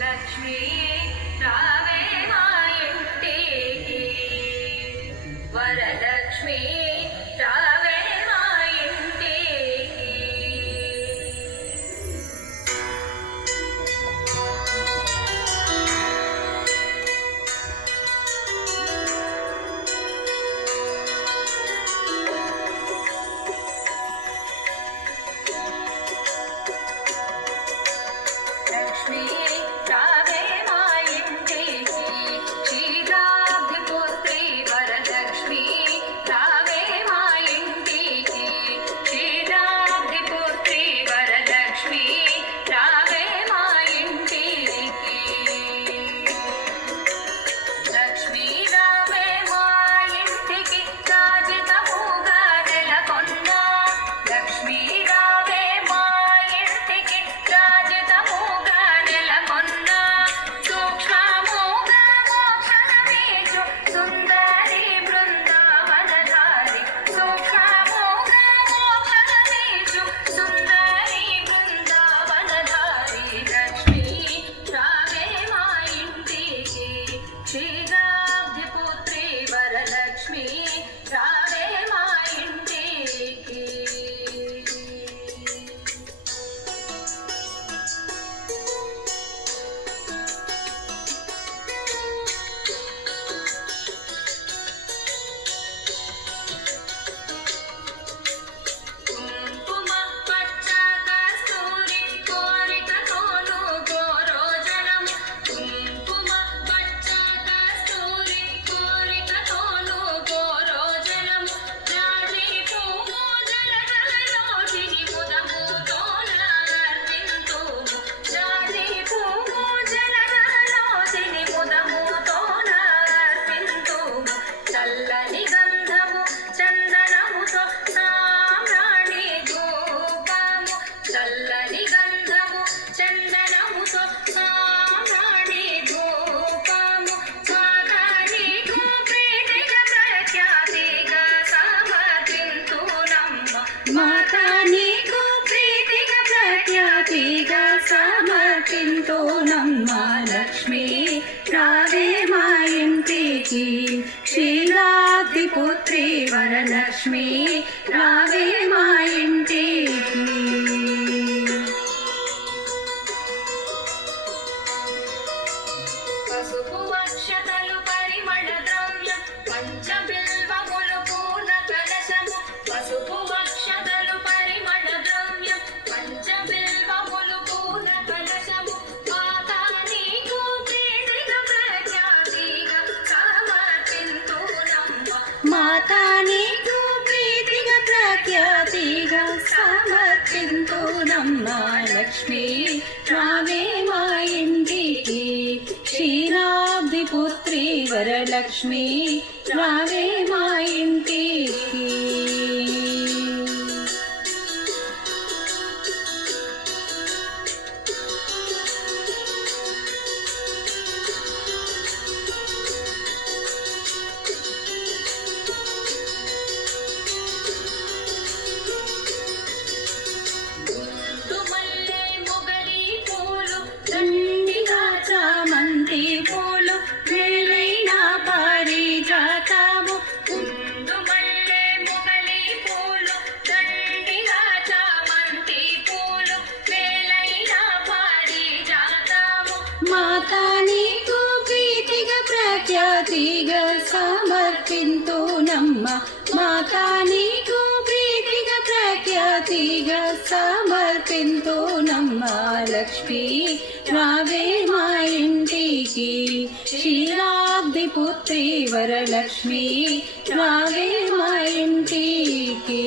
లక్ష్మీ రావే మా ఇంటికి వరలక్ష్మి రావే మా ఇంటికి లక్ష్మీ రావే మా ఇంటికి క్షీరాబ్ది పుత్రి వరలక్ష్మి రావే మా ఇంటికి క్షీరాబ్ది పుత్రి వరలక్ష్మి రావే మా ఇంటికి లక్ష్మీ రావే మా ఇంటికి రాజితముగా నెలకొన్న లక్ష్మీ రావే మా ఇంటికి రాజితముగా నెలకొన్న సూక్ష్మముగా మోక్షణమీచు సుందరి బృందావనధారి సూక్ష్మముగా మోక్షణమీచు సుందరి బృందావనధారి లక్ష్మీ రావే మా ఇంటికి క్షీరాబ్ది పుత్రి వరలక్ష్మి రావే మా ఇంటికి కుంకుమ పచ్చ కస్తూరి కోరికతోను గోరోజనము కుంకుమ పచ్చ కస్తూరి కోరికతోను గోరోజనము జాజి పువ్వు జలజలలోచిని ముదముతోన అర్పింతుము జాజి పువ్వు జలజలలోచిని ముదముతోన అర్పింతుము చల్లని గంధము చందనముతో సామ్రాణి ధూపము చల్లని గంధము చందనముతో సామ్రాణి ధూపము మాతానీకు ప్రీతిగా ప్రఖ్యాతిగా సమర్పింతునమ్మ మాతానీకు ప్రీతిగా ప్రఖ్యాతిగా సమర్పింతునమ్మ లక్ష్మీ రావే మా ఇంటికి క్షీరాబ్ది పుత్రి వరలక్ష్మి రావే మా ఇంటికి పసుపు అక్షతలు పరిమళ ద్రవ్యం పంచబిల్వములు పూర్ణ కలశము పసుపు అక్షతలు పరిమళ ద్రవ్యం పంచబిల్వములు పూర్ణ కలశము మాతా నీకు ప్రీతిగా ప్రఖ్యాతిగా సమర్పింతునమ్మ మాతా నీకు ప్రీతిగా ప్రఖ్యాతిగా సమర్పింతునమ్మ లక్ష్మీ రావే మా ఇంటికి క్షీరాబ్ది పుత్రి వరలక్ష్మి రావే మా ఇంటికి గుంటుమల్లె మొగలి పూలు దండిగా చామంతి పూలు వేలైన పారిజాతము గుంటుమల్లె మొగలి పూలు దండిగా చామంతి పూలు వేలైన పారిజాతము మాతా నీకు ప్రీతిగా ప్రఖ్యాతిగా సమర్పింతునమ్మ మాతా నీకు ప్రీతిగా ప్రఖ్యాతిగా సమర్పింతునమ్మ లక్ష్మీ రావే మా ఇంటికి క్షీరాబ్ది పుత్రి వరలక్ష్మి రావే మా ఇంటికి